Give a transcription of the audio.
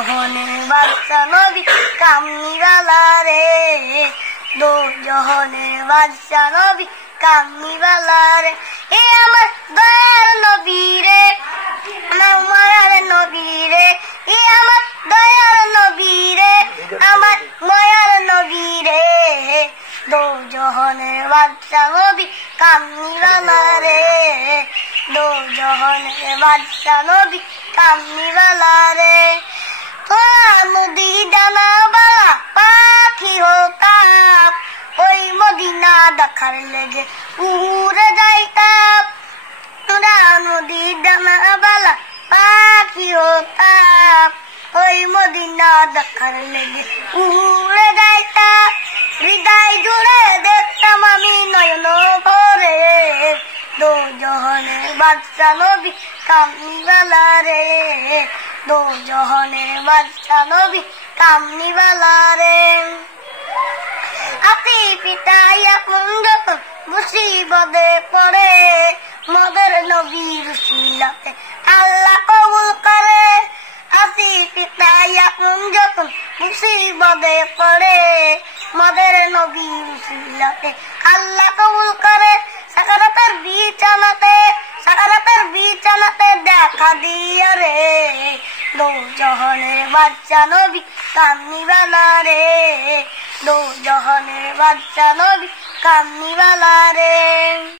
জহনের বাদশা নবী কামনিওয়ালা রে, দো জহনের বাদশা নবী কামনিওয়ালা রে। এ আমার দয়ার নবী রে, আমার মায়ার নবী রে, এ আমার দয়ার নবী রে, আমার মায়ার নবী রে, দো জহনের বাদশা নবী কামনিওয়ালা রে, দো জহনের বাদশা নবী কামনিওয়ালা রে। তোরা নদী ডানা বালা পাখি হতাম, ওই মদিনা দেখার লেগে উড়ে যাইতাম। তোরা নদী ডানা বালা পাখি হতাম, ওই মদিনা দেখার লেগে উড়ে যাইতাম। হৃদয় জুড়ে দেখতাম আমি নয়ন ভরে, দো জহনের বাদশা নবী কামনিওয়ালা রে, দো জহনের বাদশা নবী কামনিওয়ালা রে। আপনি পিতাই আপন যখন মুসিবতে পড়ে, মদের নবীর উসিলাতে আল্লাহ কবুল করে। আপনি পিতাই আপন যখন মুসিবতে পড়ে, মদের নবীর উসিলাতে আল্লাহ কবুল করে। সাকারাতের বিছানাতে দেখা দিয়া রে, দো জহনের বাদশা নবী কামনিওয়ালা রে, দো জহনের বাদশা নবী কামনিওয়ালা রে।